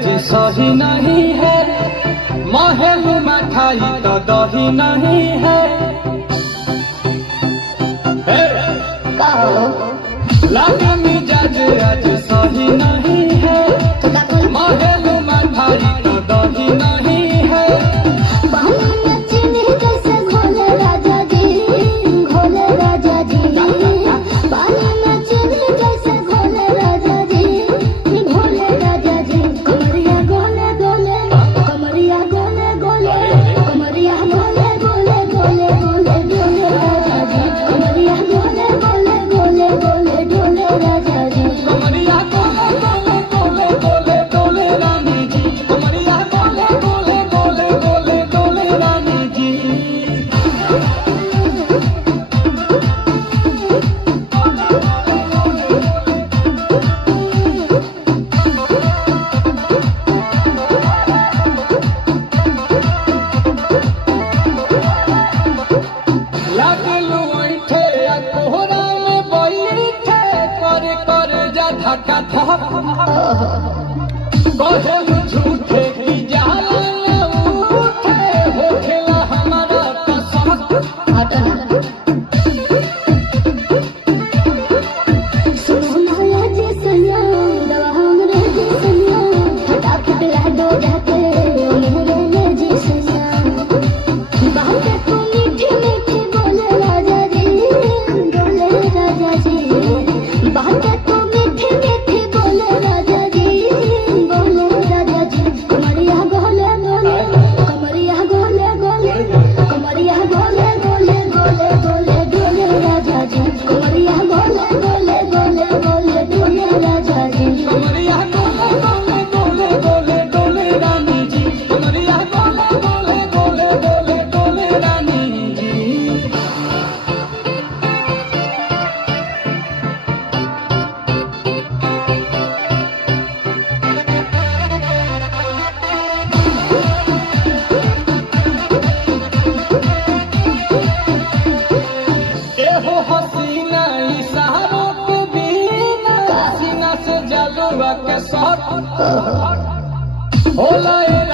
आज सही नहीं है, महल मठाई तो दही नहीं है। लागे मिजाज आज सही नहीं है, महल मठाई तो दही नहीं है। कहलू झूठे की जाला न उठे, होखेला हमारा कसम। हसीना इशारों के बिना सीना से जलवा के साथ होला।